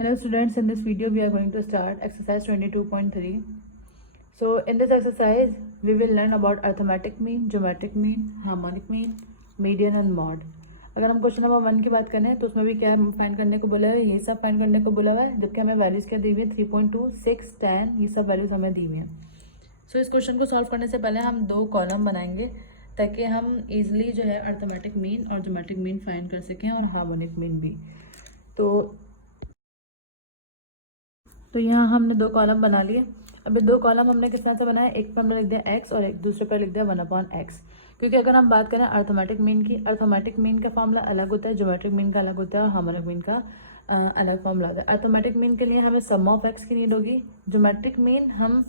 Hello students, in this video we are going to start exercise 22.3. So in this exercise we will learn about arithmetic mean, geometric mean, harmonic mean, median and mod. अगर हम question number 1 की बात करें तो उसमें भी क्या find करने को बोला है, ये सब फाइंड करने को बोला हुआ है, जबकि हमें वैल्यूज क्या दी हुई है 3.2, 6, 10, ये सब वैल्यूज हमें दी हुई हैं. सो इस क्वेश्चन को सॉल्व करने से पहले हम दो कॉलम बनाएंगे ताकि हम इजिली जो है अर्थमेटिक मीन और ज्योमेट्रिक मीन फाइंड कर सकें और हार्मोनिक मीन भी. तो यहाँ हमने दो कॉलम बना लिए. अब ये दो कॉलम हमने किस तरह से बनाया, एक पर हमने लिख दिया x और एक दूसरे पर लिख दिया 1/x. क्योंकि अगर हम बात करें अर्थमेटिक मीन की, अर्थमेटिक मीन का फॉर्मूला अलग होता है, ज्योमेट्रिक मीन का अलग होता है और हार्मोनिक मीन का अलग फॉर्मूला होता है. अर्थमेटिक मीन के लिए हमें सम ऑफ x की नीड होगी. ज्योमेट्रिक मीन हम,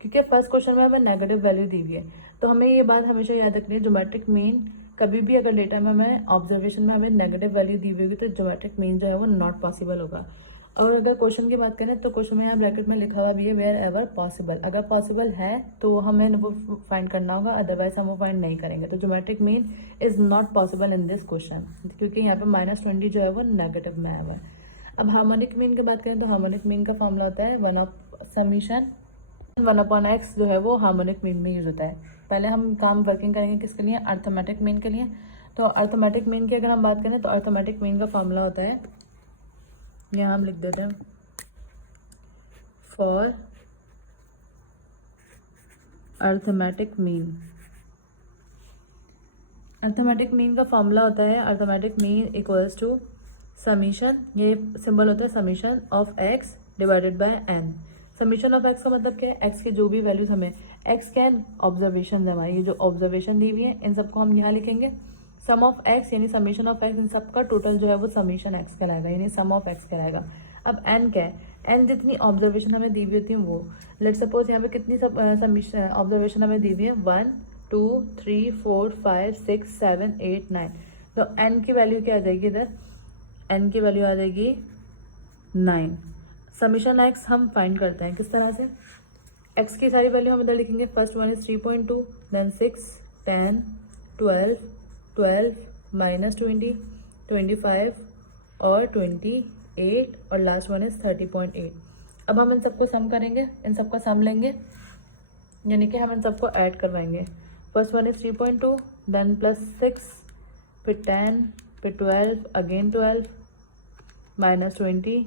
क्योंकि फर्स्ट क्वेश्चन में हमें नेगेटिव वैल्यू दी हुई है, तो हमें ये बात हमेशा याद रखनी है, ज्योमेट्रिक मीन कभी भी अगर डेटा में हमें ऑब्जर्वेशन में हमें नेगेटिव वैल्यू दी हुई होगी तो ज्योमेट्रिक मीन जो है वो नॉट पॉसिबल होगा. और अगर क्वेश्चन की बात करें तो क्वेश्चन में यहाँ ब्रैकेट में लिखा हुआ भी है वेयर एवर पॉसिबल. अगर पॉसिबल है तो हमें वो फाइंड करना होगा, अदरवाइज हम वो फाइंड नहीं करेंगे. तो geometric mean is not possible in this question, क्योंकि यहाँ पे -20 जो है वो नेगेटिव में आया हुआ है. अब हार्मोनिक मीन की बात करें तो हार्मोनिक मीन का फॉर्मूला होता है 1/x जो है वो हार्मोनिक मीन में यूज होता है. पहले हम काम वर्किंग करेंगे किसके लिए, अर्थमेटिक मीन के लिए. तो अर्थमेटिक मीन की अगर हम बात करें तो अर्थमेटिक मीन का फॉर्मूला होता है, यहाँ हम लिख देते हैं, for arithmetic mean. Arithmetic mean का फॉर्मूला होता है arithmetic mean equals to summation, ये सिंबल होता है summation of x divided by n. Summation of x का मतलब क्या है, x के जो भी वैल्यूज हमें, x क्या है ऑब्जर्वेशन है हमारी, ये जो ऑब्जर्वेशन दी हुई है इन सबको हम यहाँ लिखेंगे. सम ऑफ x यानी समीशन ऑफ x, इन सब का टोटल जो है वो समीशन x कहलाएगा, यानी सम ऑफ x कहलाएगा. अब n क्या है, n जितनी ऑब्जर्वेशन हमें दी हुई होती है वो, लेट सपोज यहाँ पे कितनी समीशन ऑब्जर्वेशन हमें दी हुई है 1, 2, 3, 4, 5, 6, 7, 8, 9. तो n की वैल्यू क्या आ जाएगी, इधर n की वैल्यू आ जाएगी 9. समीशन x हम फाइंड करते हैं किस तरह से, x की सारी वैल्यू हम इधर लिखेंगे. फर्स्ट वन इज 3.2, देन 6, 10, 12, 12, -20, 25 और 28 और लास्ट वन इज 30.8. अब हम इन सबको सम करेंगे, इन सबका सम लेंगे, यानी कि हम इन सबको ऐड करवाएंगे. फर्स्ट वन इज 3.2, देन +6, फिर 10, फिर 12, अगेन 12, -20,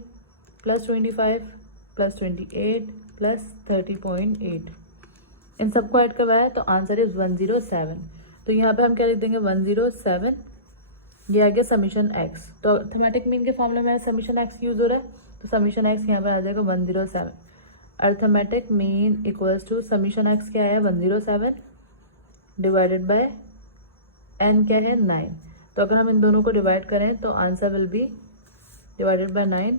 +25, +28, +30.8. इन सबको ऐड करवाया तो आंसर इज 107. तो यहाँ पे हम क्या लिख देंगे 107. ये आ गया समीशन x. तो अर्थमेटिक मीन के फॉर्मूले में समीशन x यूज हो रहा है, तो समीशन x यहाँ पे आ जाएगा 107. Arithmetic mean equals to summation x क्या है 107 डिवाइडेड बाय n क्या है 9. तो अगर हम इन दोनों को डिवाइड करें तो answer will be divided by 9.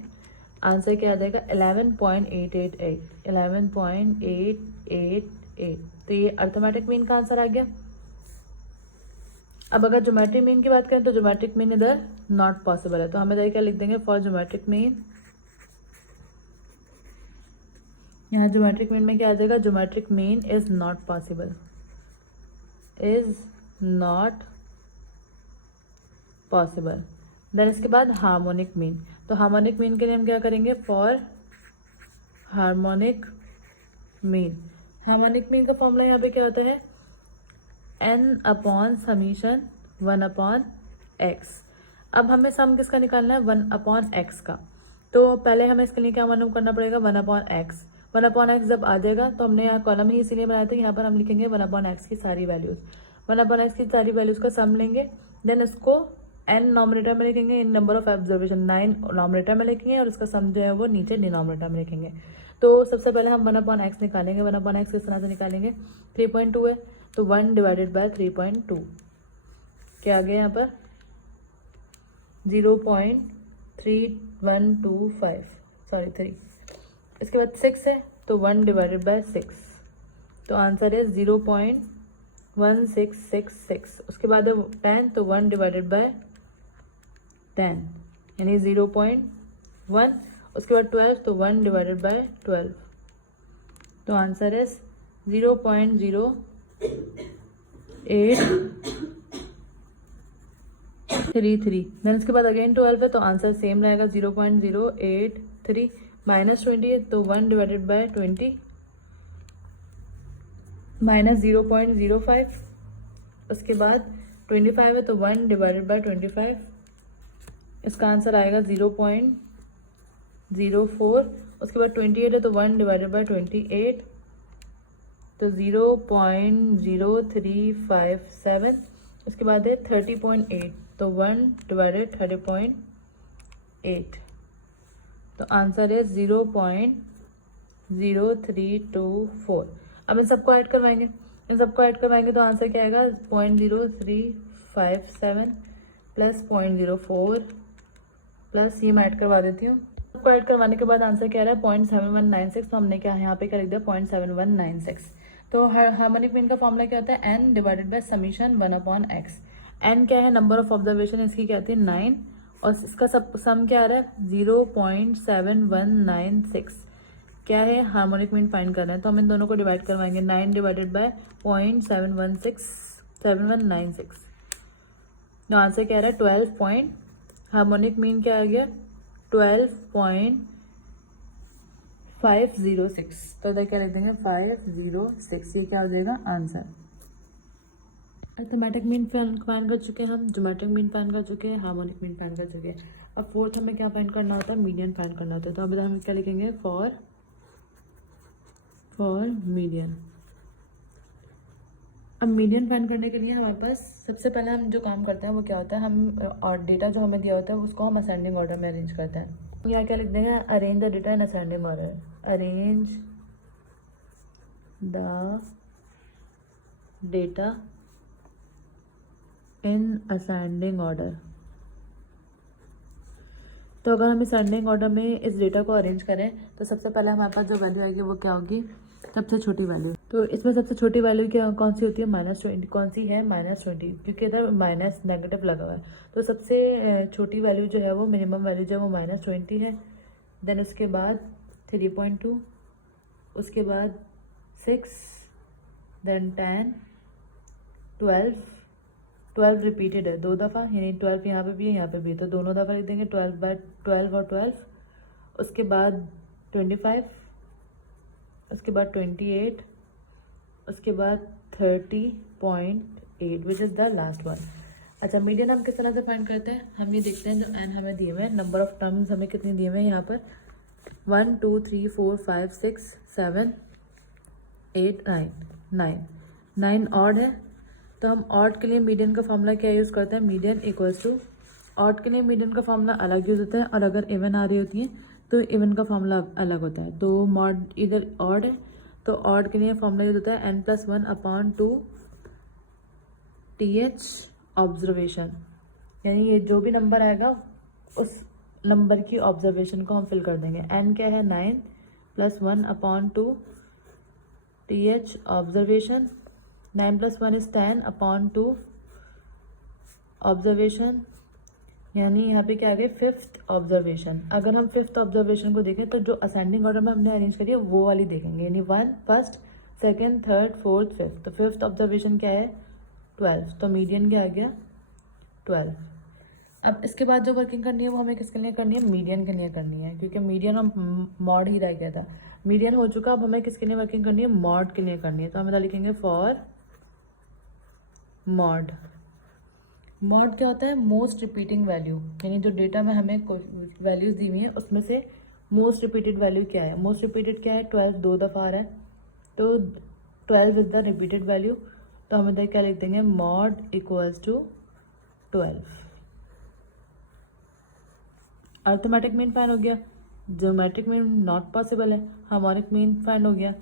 Answer क्या आ जाएगा 11.888. 11.888. तो ये अर्थमेटिक मीन का आंसर आ गया. अब अगर ज्योमेट्रिक मीन की बात करें तो ज्योमेट्रिक मीन इधर नॉट पॉसिबल है, तो हम इधर क्या लिख देंगे, फॉर ज्योमेट्रिक मीन. यहाँ ज्योमेट्रिक मीन में क्या आ जाएगा, geometric mean is not possible, is not possible. Then इसके बाद हार्मोनिक मीन. तो हार्मोनिक मीन के लिए हम क्या करेंगे, for harmonic mean. Harmonic mean का फॉर्मूला यहाँ पे क्या होता है, n/समीशन 1/x. अब हमें सम किसका निकालना है 1/x का. तो पहले हमें इसके लिए क्या मालूम करना पड़ेगा 1/x. 1/x जब आ जाएगा तो हमने यहाँ कॉलम ही इसीलिए बनाया था, यहाँ पर हम लिखेंगे 1/x की सारी वैल्यूज. 1/x की सारी वैल्यूज का सम लेंगे, देन इसको n नॉमिनेटर में लिखेंगे, इन नंबर ऑफ ऑब्जर्वेशन 9 नॉमिनेटर में लिखेंगे और उसका सम जो है वो नीचे डिनोमिनेटर में लिखेंगे. तो सबसे पहले हम 1/x निकालेंगे. 1/x किस तरह से निकालेंगे, 3.2 है तो 1 डिवाइडेड बाय 3.2 क्या आ गया यहाँ पर 0.3125, सॉरी 3. इसके बाद 6 है तो 1 डिवाइडेड बाय 6, तो आंसर है 0.1666. उसके बाद है 10 तो 1 डिवाइडेड बाय 10 यानी 0.1. उसके बाद 12 तो 1 डिवाइडेड बाय 12, तो आंसर है 0.0833. देन इसके बाद अगेन 12 है तो आंसर सेम रहेगा 0.0833. 3 माइनस 20 है तो 1 डिवाइडेड बाय 20 माइनस 0.05, उसके बाद 25 है तो 1 डिवाइडेड बाय 25, इसका आंसर आएगा 0.04। उसके बाद 28 है तो 1 डिवाइडेड बाय 28 तो 0.0357, उसके बाद है 30.8 तो 1 डिवाइडेड 30.8 तो आंसर है 0.0324। अब इन सबको ऐड करवाएंगे, तो आंसर क्या आएगा 0.0357 प्लस 0.04 प्लस ये मैं ऐड करवा देती हूँ। सबको ऐड करवाने के बाद आंसर क्या आ रहा है 0.7196, तो हमने क्या यहाँ पे क्या लिख दिया 0.7196। तो हार्मोनिक मीन का फॉर्मूला क्या होता है n divided by summation 1/x। n क्या है, नंबर ऑफ ऑब्जर्वेशन इसकी क्या आती है 9, और इसका सम क्या आ रहा है 0.7196। क्या है, हार्मोनिक मीन फाइंड करना है, तो हम इन दोनों को डिवाइड करवाएंगे 9 डिवाइडेड बाय 0.7196। तो आंसर क्या आ रहा है 12 हार्मोनिक मीन क्या आ गया 12.506। तो इधर क्या लिख देंगे 506, ये क्या हो जाएगा आंसर। अर्थमेटिक मीन फाइंड कर चुके हैं हम, ज्योमेट्रिक मीन फाइंड कर चुके हैं, हार्मोनिक मीन फाइंड कर चुके हैं। अब फोर्थ हमें क्या फाइंड करना होता है, मीडियन फाइंड करना होता है। तो अब हम क्या लिखेंगे फॉर मीडियन। अब मीडियन फाइंड करने के लिए हमारे पास सबसे पहले हम जो काम करते हैं वो क्या होता है, हम और डेटा जो हमें दिया होता है उसको हम असेंडिंग ऑर्डर में अरेंज करते हैं। यहाँ क्या लिख देंगे, arrange the data in ascending order, arrange the data in ascending order. तो अगर हम असेंडिंग ऑर्डर में इस डेटा को अरेंज करें तो सबसे पहले हमारे पास जो वैल्यू आएगी वो क्या होगी, सबसे छोटी वैल्यू। तो इसमें सबसे छोटी वैल्यू क्या कौन सी होती है, -20। कौन सी है, -20, क्योंकि इधर माइनस नेगेटिव लगा हुआ है। तो सबसे छोटी वैल्यू जो है वो मिनिमम वैल्यू जो है वो -20 है। देन उसके बाद 3.2, उसके बाद 6, देन 10, 12 रिपीटेड है 2 दफ़ा, यानी 12 यहाँ पे भी है यहाँ पे भी है, तो दोनों दफ़ा लिख देंगे 12/12 और 12। उसके बाद 25, उसके बाद 28, उसके बाद 30.8 which is the last one. अच्छा, मीडियन हम किस तरह से फाइंड करते हैं, हम ये देखते हैं जो n हमें दिए हुए हैं, नंबर ऑफ टर्म्स हमें कितने दिए हुए हैं यहाँ पर 1 2 3 4 5 6 7 8 9 ऑड है। तो हम ऑड के लिए मीडियन का फॉर्मूला क्या यूज़ करते हैं, मीडियन इक्वल्स टू, ऑड के लिए मीडियन का फॉर्मूला अलग यूज़ होता है, और अगर इवन आ रही होती है तो इवन का फॉर्मूला अलग होता है। तो मॉड इधर ऑड है तो ऑड के लिए फॉर्मूला यूज होता है n+1/2 TH ऑब्जर्वेशन, यानी ये जो भी नंबर आएगा उस नंबर की ऑब्जर्वेशन को हम फिल कर देंगे। n क्या है 9 + 1/2 TH ऑब्जर्वेशन, 9 + 1 इज 10/2 ऑब्जर्वेशन, यानी यहाँ पे क्या आ गया 5th ऑब्जर्वेशन। अगर हम 5th ऑब्जर्वेशन को देखें तो जो असेंडिंग ऑर्डर में हमने अरेंज करी है वो वाली देखेंगे, यानी 1 first, second, third, fourth, fifth. तो 5th ऑब्जर्वेशन क्या है 12, तो मीडियन क्या आ गया 12। अब इसके बाद जो वर्किंग करनी है वो हमें किसके लिए करनी है, मीडियन के लिए करनी है, क्योंकि मीडियन हम मॉड ही रह गया था, मीडियन हो चुका। अब हमें किसके लिए वर्किंग करनी है, मॉड के लिए करनी है। तो हम इधर लिखेंगे फॉर मॉड। मॉड क्या होता है, मोस्ट रिपीटिंग वैल्यू, यानी जो डेटा में हमें वैल्यूज दी हुई है उसमें से मोस्ट रिपीटेड वैल्यू क्या है। मोस्ट रिपीटेड क्या है 12 2 दफ़ा आ रहा है, तो 12 इज द रिपीटेड वैल्यू। तो हम इधर क्या लिख देंगे, mode equals to 12। Arithmetic mean find हो गया, ज्योमेट्रिक मीन नॉट पॉसिबल है, हार्मोनिक मीन फाइंड हो गया,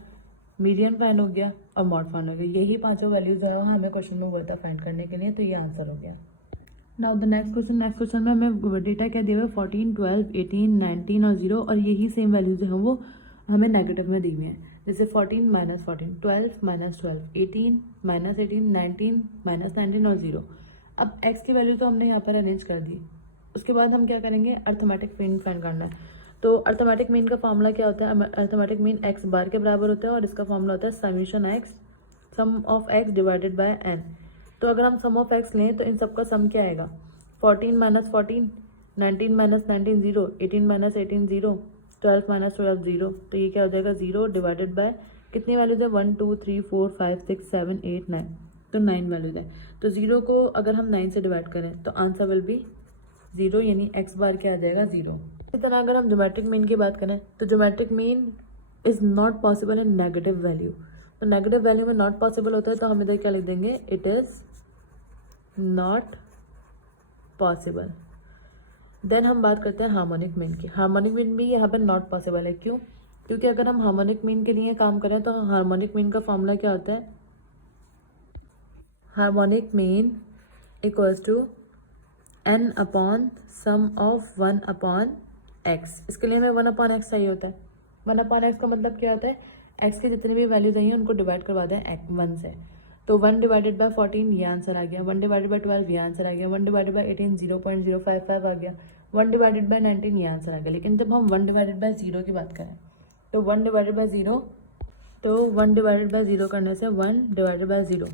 मीडियन फाइंड हो गया और मॉड फाइंड हो गया। यही पांचों वैल्यूज है हमें क्वेश्चन में हुआ था फाइंड करने के लिए, तो ये आंसर हो गया। नाउ द नेक्स्ट क्वेश्चन में हमें डेटा क्या दिया हुआ है 14 12 18 19 और 0, और यही सेम वैल्यूज हैं वो हमें नेगेटिव में दी हुई हैं। जैसे 14 - 14, 12 - 12, 18 - 18, 19 - 19 और 0। अब x की वैल्यू तो हमने यहाँ पर अरेंज कर दी, उसके बाद हम क्या करेंगे, अर्थमेटिक मीन फाइंड करना है। तो अर्थमेटिक मीन का फॉर्मूला क्या होता है, अर्थमेटिक मीन x बार के बराबर होता है, और इसका फॉर्मूला होता है sum of x divided by n। तो अगर हम सम ऑफ x लें तो इन सबका सम क्या आएगा, 14 - 14, 19 - 19 0, 18 - 18 0, 12 माइनस 12 0, तो ये क्या हो जाएगा 0 डिवाइडेड बाय कितनी वैल्यूज है 1 2 3 4 5 6 7 8 9, तो 9 वैल्यूज है। तो 0 को अगर हम 9 से डिवाइड करें तो आंसर विल बी 0, यानी एक्स बार क्या आ जाएगा 0। इसी तरह अगर हम ज्योमेट्रिक मीन की बात करें तो geometric mean is not possible in negative value. तो नेगेटिव वैल्यू में नॉट पॉसिबल होता है तो हम इधर क्या लिख देंगे, it is not possible. Then हम बात करते हैं हार्मोनिक मीन की। हार्मोनिक मीन भी यहाँ पे नॉट पॉसिबल है, क्यों? क्योंकि अगर हम हार्मोनिक मीन के लिए काम करें तो हार्मोनिक मीन का फॉर्मूला क्या होता है, harmonic mean equals to n upon sum of 1 upon x। इसके लिए हमें 1 अपॉन x चाहिए होता है। 1 अपॉन x का मतलब क्या होता है, x की जितनी भी वैल्यूज आई हैं उनको डिवाइड करवा दें 1 से। तो 1 डिवाइडेड बाय 14 ये आंसर आ गया, 1 डिवाइडेड बाय 12 ये आंसर आ गया, 1 डिवाइडेड बाय 18 0.055 आ गया, 1 डिवाइडेड बाय 19 ये आंसर आ गया। लेकिन जब हम 1 डिवाइडेड बाय 0 की बात करें तो 1 डिवाइडेड बाय 0, तो 1 डिवाइडेड बाय 0 करने से 1 डिवाइडेड बाय 0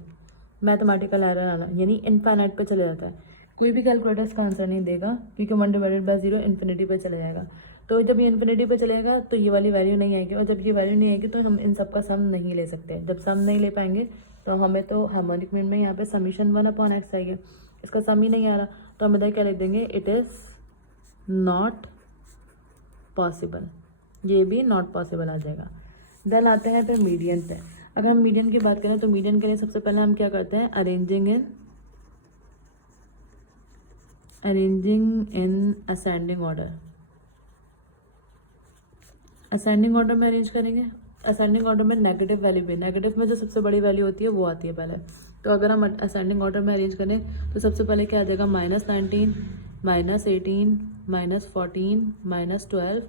मैथमेटिकल एरर आना, यानी इनफाइनाइट पे चले जाता है। कोई भी कैलकुलेटर इसका आंसर नहीं देगा क्योंकि 1 डिवाइडेड बाय 0 इन्फिनिटी पे चले जाएगा। तो जब ये इन्फिनिटी पे चलेगा तो ये वाली वैल्यू नहीं आएगी, और जब ये वैल्यू नहीं आएगी तो हम इन सब का सम नहीं ले सकते। जब सम नहीं ले पाएंगे तो हमें तो हार्मोनिक मीन में यहाँ पे समीशन 1 अपॉन एक्स चाहिए, इसका सम ही नहीं आ रहा तो हम इधर क्या लिख देंगे, इट इज़ नॉट पॉसिबल। ये भी नॉट पॉसिबल आ जाएगा। देन आते हैं फिर मीडियन पे। अगर हम मीडियन की बात करें तो मीडियन के लिए सबसे पहले हम क्या करते हैं, arranging in ascending order. Ascending order में अरेंज करेंगे। असेंडिंग ऑर्डर में नेगेटिव वैल्यू भी, नेगेटिव में जो सबसे बड़ी वैल्यू होती है वो आती है पहले। तो अगर हम असेंडिंग ऑर्डर में अरेंज करें तो सबसे पहले क्या आ जाएगा, -19 -18 -14 -12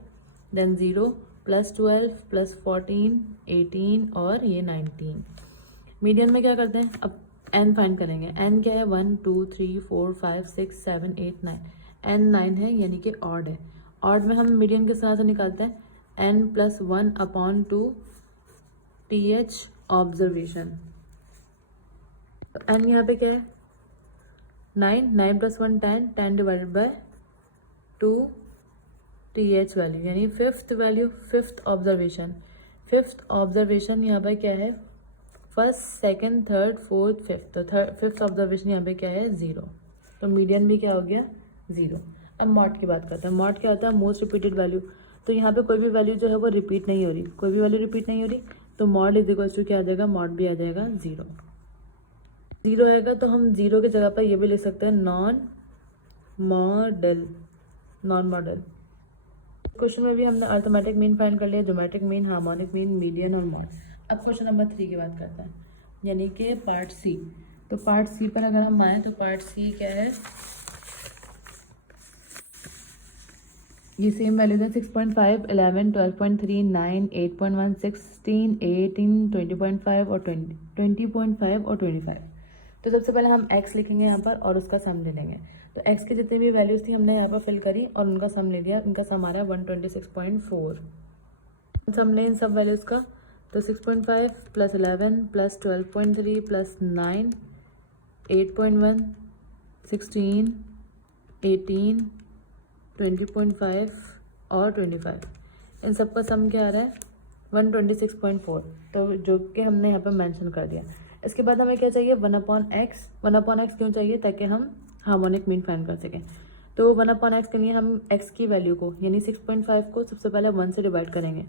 देन 0 +12 +14 18 और ये 19। मीडियन में क्या करते हैं, अब n फाइंड करेंगे। n क्या है, 1 2 3 4 5 6 7 8 9, n 9 है यानी कि ऑड है। ऑड में हम मीडियन किस तरह से निकालते हैं, n + 1 अपॉन 2 th ऑब्जर्वेशन। तो n यहाँ पे क्या है 9, 9 + 1 10, 10 डिवाइडेड बाय 2 th वैल्यू, यानी fifth value, fifth observation. Fifth observation यहाँ पे क्या है, first second third fourth fifth, तो फिफ्थ ऑब्जर्वेशन यहाँ पे क्या है 0। तो मीडियन भी क्या हो गया 0। अब मॉड की बात करते हैं। मॉड क्या होता है, मोस्ट रिपीटेड वैल्यू। तो यहाँ पे कोई भी वैल्यू जो है वो रिपीट नहीं हो रही, कोई भी वैल्यू रिपीट नहीं हो रही, तो मॉड इज इक्वल्स टू क्या आ जाएगा, मॉड भी आ जाएगा 0। 0 आएगा तो हम 0 की जगह पर ये भी लिख सकते हैं non model. Non model question में भी हमने अर्थमेटिक मीन फाइंड कर लिया, geometric mean, harmonic mean, median और मॉड। अब क्वेश्चन नंबर 3 की बात करते हैं, यानी कि पार्ट सी। तो पार्ट सी पर अगर हम आए तो पार्ट सी क्या है, ये सेम वैल्यूज है 6.5 11 12.3 9 8.1 16 18 20.5 और 20.5 और 25। तो सबसे पहले हम x लिखेंगे यहाँ पर और उसका सम ले लेंगे। तो x की जितनी भी वैल्यूज थी हमने यहाँ पर फिल करी और उनका सम ले लिया। इनका सम आ रहा है 126.4। सम लें इन सब वैल्यूज़ का, तो 6.5 + 11 + 12.3 + 9 8.1 16 18 20.5 और 25, इन सब का सम क्या आ रहा है 126.4। तो जो कि हमने यहाँ पर मेंशन कर दिया। इसके बाद हमें क्या चाहिए, 1/x। 1/x क्यों चाहिए, ताकि हम हार्मोनिक मीन फाइंड कर सकें। तो 1/x के लिए हम x की वैल्यू को यानी 6.5 को सबसे पहले 1 से डिवाइड करेंगे।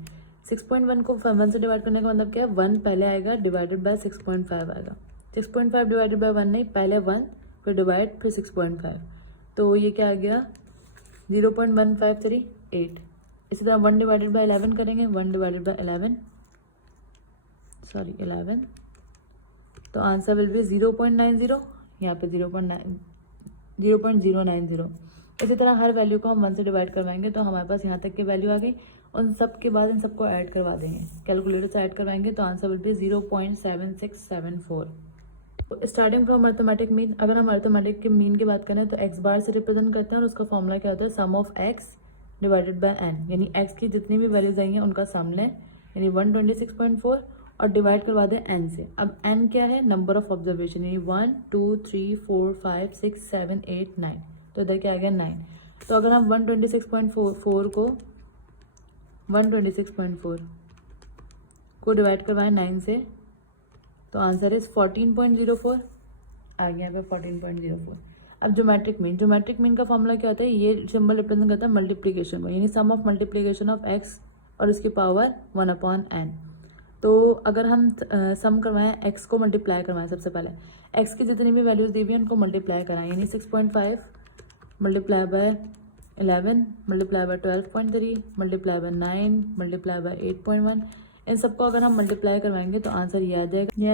6.1 को 1 से डिवाइड करने का मतलब क्या है, 1 पहले आएगा डिवाइडेड बाय 6.5 आएगा। 6.5 डिवाइडेड बाय 1 नहीं, पहले 1 फिर डिवाइड फिर 6.5, तो ये क्या आ गया 0.1538। इसी तरह 1 डिवाइडेड बाय 11 करेंगे, 1 डिवाइडेड बाय 11 तो आंसर विल बी 0.90, यहाँ पे 0.090। इसी तरह हर वैल्यू को हम 1 से डिवाइड करवाएंगे तो हमारे पास यहाँ तक की वैल्यू आ गई। उन सब के बाद इन सबको ऐड करवा देंगे, कैलकुलेटर से ऐड करवाएंगे तो answer will B 0.7674। Starting from arithmetic mean, अगर हम अर्थमेटिक के मीन की बात करें तो x बार से रिप्रेजेंट करते हैं और उसका फॉर्मूला क्या होता है, sum of x divided by n, यानी x की जितनी भी वैल्यूज आई हैं उनका सम लें, यानी 126.4 और डिवाइड करवा दें n से। अब n क्या है, नंबर ऑफ ऑब्जर्वेशन, यानी 1 2 3 4 5 6 7 8 9, तो इधर क्या आ गया 9। तो अगर हम 126.4 को 126.4 को डिवाइड करवाएं 9 से, तो आंसर इज 14.04 आ गया यहाँ पे 14.04। अब ज्योमेट्रिक मीन का फॉर्मूला क्या होता है, ये सिंबल रिप्रेजेंट करता है मल्टीप्लिकेशन को, यानी सम ऑफ मल्टीप्लिकेशन ऑफ एक्स और इसकी पावर 1/n। तो अगर हम सम करवाएं, एक्स को मल्टीप्लाई करवाएं, सबसे पहले एक्स की जितनी भी वैल्यूज दी हुई हैं उनको मल्टीप्लाई कराएं, यानी 6.5 multiply by 11 multiply by 12.3 multiply by 9 multiply by 8.1, इन सबको अगर हम मल्टीप्लाई करवाएंगे तो आंसर ये आ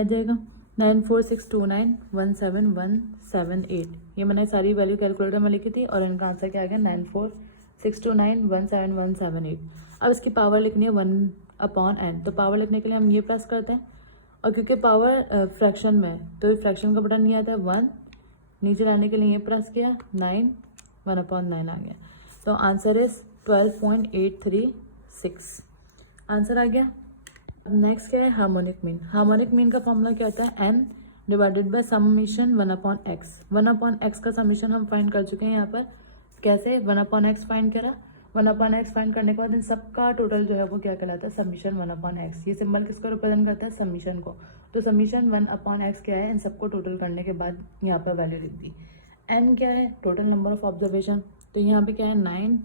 जाएगा 9462917178। ये मैंने सारी वैल्यू कैलकुलेटर में लिखी थी और इनका आंसर क्या आ गया 9462917178। अब इसकी पावर लिखनी है 1/n, तो पावर लिखने के लिए हम ये प्लस करते हैं, और क्योंकि पावर फ्रैक्शन में है तो फ्रैक्शन का बटन नहीं आता है 1, नीचे लाने के लिए ये प्लस किया 9 1/9 आ गया, तो आंसर इज 12.836 आंसर आ गया। अब नेक्स्ट क्या है हार्मोनिक मीन का फॉर्मूला क्या होता है n divided by summation 1/x। 1/x का समीशन हम फाइंड कर चुके हैं यहाँ पर, कैसे 1/x फाइंड करा, 1/x फाइंड करने के बाद इन सबका टोटल जो है वो क्या कहलाता है समीशन 1/x। ये सिंबल किसको रिप्रेजेंट करता है समीशन को, तो समीशन 1/x क्या है, इन सबको टोटल करने के बाद यहाँ पर वैल्यू लिख दी। n क्या है टोटल नंबर ऑफ ऑब्जर्वेशन, तो यहाँ पे क्या है 9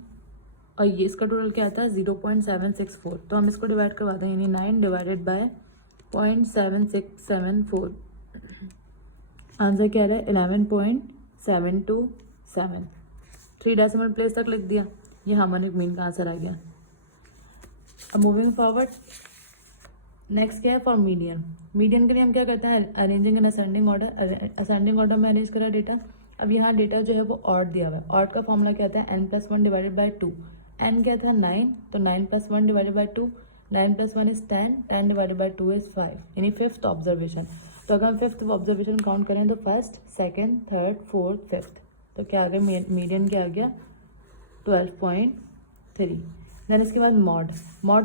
और ये इसका टोटल क्या आता है 0.764, तो हम इसको डिवाइड करवा दें, यानी 9 डिवाइडेड बाय 0.7674 आंसर क्या रहा है 11.727। 3 डेसिमल प्लेस तक लिख दिया, ये हार्मोनिक मीन का आंसर आ गया। अब मूविंग फॉरवर्ड नेक्स्ट क्या है फॉर मीडियन के लिए हम क्या करते हैं अरेंजिंग इन असेंडिंग ऑर्डर में अरेंज करा डेटा। अब यहाँ डेटा जो है वो ऑड दिया हुआ है, ऑड का फॉर्मूला क्या आता है n+1 डिवाइडेड बाई 2, n क्या था 9, तो 9+1 divided by 2, 9+1 is 10, 10 divided by 2 is 5, यानी फिफ्थ ऑब्जर्वेशन। तो अगर हम फिफ्थ ऑब्जर्वेशन काउंट करें तो first second third fourth fifth, तो क्या आ गया मीडियन क्या आ गया 12.3। देन इसके बाद मॉड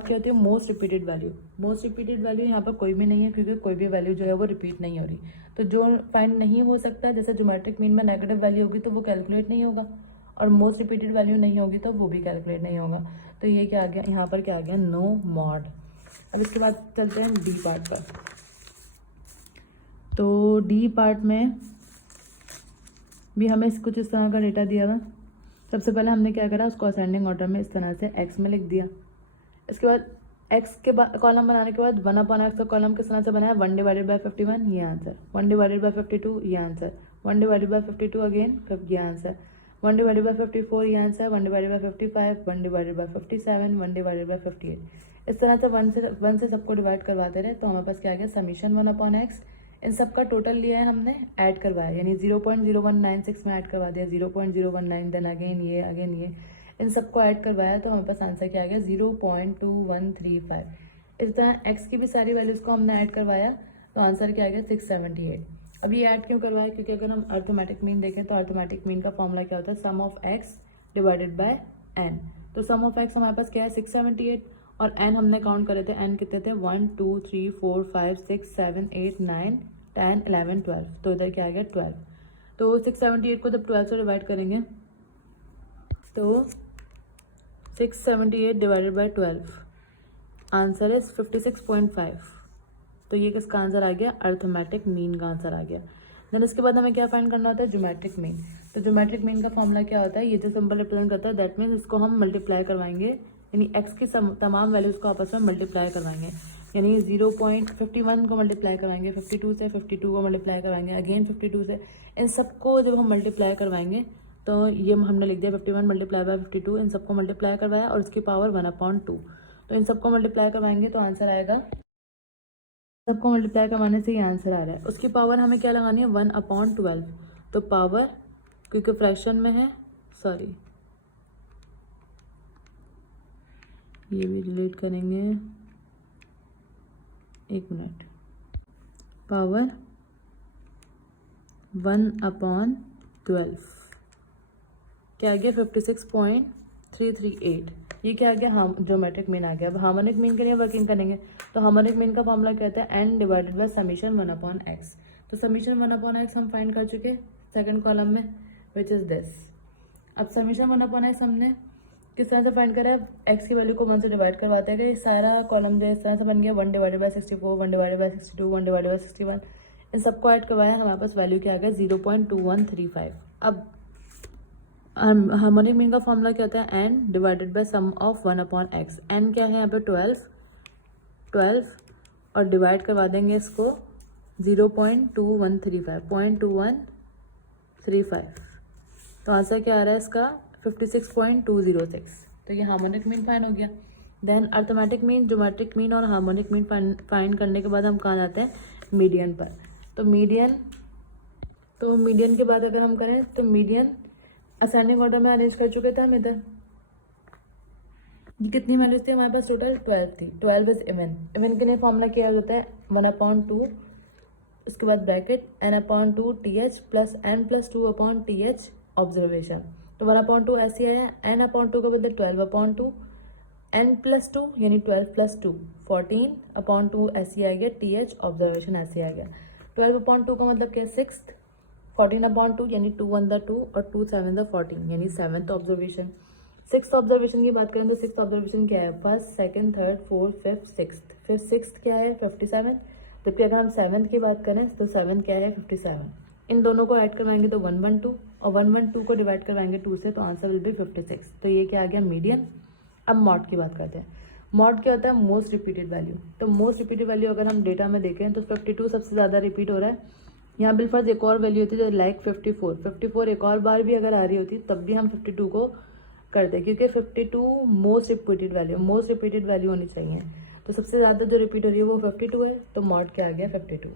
क्या होती है मोस्ट रिपीटेड वैल्यू यहाँ पर कोई भी नहीं है क्योंकि कोई भी वैल्यू जो है वो रिपीट नहीं हो रही, तो जो फाइंड नहीं हो सकता जैसे ज्योमेट्रिक मीन में नेगेटिव वैल्यू होगी तो वो कैलकुलेट नहीं होगा, और मोस्ट रिपीटेड वैल्यू नहीं होगी तो वो भी कैलकुलेट नहीं होगा, तो ये क्या आ गया यहाँ पर क्या आ गया नो मॉड। अब इसके बाद चलते हैं डी पार्ट पर। तो डी पार्ट में भी हमें कुछ इस तरह का डेटा दिया था। सबसे पहले हमने क्या करा उसको असेंडिंग ऑर्डर में इस तरह से एक्स में लिख दिया। इसके बाद एक्स के बाद कॉलम बनाने के बाद 1/x का कॉलम किस तरह से बनाया 1 डिवाइडेड बाय 51 ये आंसर, 1 डिवाइडेड बाय 52 ये आंसर, 1 डिवाइडेड बाय 52 अगेन ये आंसर, 1 डिवाइडेड बाय 54 ये answer, 1 divided by 55, 1 divided by 57, 1 divided by 58। इस तरह से 1 से सबको डिवाइड करवाते रहे, तो हमारे पास क्या आ गया समीशन 1/x। इन सबका टोटल लिया है हमने, ऐड करवाया, यानी 0.0196 में ऐड करवा दिया, 0.019, देन अगेन ये इन सबको ऐड करवाया, तो हमारे पास आंसर क्या आ गया 0.2135। इस तरह एक्स की भी सारी वैल्यूज़ को हमने ऐड करवाया, तो आंसर क्या आ गया 678। अब ये ऐड क्यों करवाया, क्योंकि अगर हम अर्थमेटिक मीन देखें तो अर्थमेटिक मीन का फॉर्मूला क्या होता है sum of x divided by n. तो सम ऑफ एक्स हमारे पास क्या है 678, और एन हमने काउंट करे थे, एन कितने थे 1 2 3 4 5 6 7 8 9 10 11 12, तो इधर क्या आ गया 12। तो 678 को जब 12 से डिवाइड करेंगे तो 678 डिवाइडेड बाई 12 आंसर इज 56.5, तो ये किसका आंसर आ गया अर्थमेटिक मीन का आंसर आ गया। देन इसके बाद हमें क्या फाइंड करना होता है ज्योमेट्रिक मीन। तो ज्योमेट्रिक मीन का फॉर्मूला क्या होता है, ये जो सिंबल रिप्रेजेंट करता है दैट मीन्स इसको हम मल्टीप्लाई करवाएंगे, यानी एक्स की तमाम वैल्यूज़ को आपस में मल्टीप्लाई करवाएंगे, यानी 0.51 को मल्टीप्लाई करवाएंगे 52 से, 52 को मल्टीप्लाई करवाएंगे अगेन 52 से, इन सबको जब हम मल्टीप्लाई करवाएंगे तो ये हमने लिख दिया 51 मल्टीप्लाई बाय 52, इन सबको मल्टीप्लाई करवाया और इसकी पावर 1/2, तो इन सबको मल्टीप्लाई करवाएंगे तो आंसर आएगा, सबको मल्टीप्लाई करवाने से ये आंसर आ रहा है। उसकी पावर हमें क्या लगानी है 1/12, तो पावर क्योंकि फ्रैक्शन में है, सॉरी ये भी रिलेट करेंगे, एक मिनट, पावर 1/12 क्या आ गया 56.338, ये क्या आ गया हम ज्योमेट्रिक मीन आ गया। अब हार्मोनिक मीन के लिए वर्किंग करेंगे, तो हार्मोनिक मीन का फॉर्मूला कहता है n divided by summation 1/x। तो समीशन 1/x हम फाइंड कर चुके सेकंड कॉलम में विच इज़ दिस। अब समीशन 1/x हमने किस तरह से फाइंड करें, एक्स की वैल्यू को 1 से डिवाइड करवाते हैं कि ये सारा कॉलम जो है इस तरह से बन गया 1 divided by 64, 1 divided by 62, 1 divided by 61, इन सबको ऐड करवाया, हमारे पास वैल्यू क्या आ गया 0.2135। अब हार्मोनिक मीन का फॉर्मूला क्या होता है, N divided by sum of 1 upon X. N क्या है यहाँ पे 12 और डिवाइड करवा देंगे इसको 0.2135 तो आंसर क्या आ रहा है इसका 56.206। तो ये हार्मोनिक मीन फाइंड हो गया। Then arithmetic mean, geometric mean और हार्मोनिक मीन फाइंड करने के बाद हम कहाँ जाते हैं, मीडियन पर। तो मीडियन की बात अगर हम करें तो मीडियन असेंडिंग ऑर्डर में अरेंज कर चुके थे हम इधर। ये कितनी वैल्यूज थी हमारे पास, टोटल 12 थी। 12 इज इवन। इवन के लिए फॉर्मूला क्या होता है 1/2, उसके बाद bracket n/2 TH plus n+2 upon TH observation. तो 1/2 ऐसे आया, n/2 का बदले 12/2, n+2 यानी 12+2 14/2 ऐसे आ गया, TH ऑब्जर्वेशन ऐसे आ गया। 12/2 का मतलब क्या है 6, 14/2 यानी 2 1 2 और 2 7 14 यानी 7th ऑब्जर्वेशन। 6th ऑब्जर्वेशन की बात करें तो 6th ऑब्जर्वेशन क्या है, first, second, third, fourth, fifth, sixth. फिर 6th क्या है 57, जबकि अगर हम 7th की बात करें तो 7 क्या है 57। इन दोनों को ऐड करवाएंगे तो 112 और 112 को डिवाइड करवाएंगे 2 से, तो आंसर विल बी 56। तो ये क्या आ गया मीडियन। अब मॉड की बात करते हैं। मॉड क्या होता है, मोस्ट रिपीटेड वैल्यू। तो मोस्ट रिपीटेड वैल्यू अगर हम डेटा में देखें तो 52 सबसे ज़्यादा रिपीट हो रहा है। यहाँ बिलफर्ज एक और वैल्यू होती है जो लाइक 54 एक और बार भी अगर आ रही होती तब भी हम 52 को करते हैं, क्योंकि 52 मोस्ट रिपीटेड वैल्यू होनी चाहिए। तो सबसे ज़्यादा जो रिपीट हो रही है वो 52 है, तो मॉड क्या आ गया 52।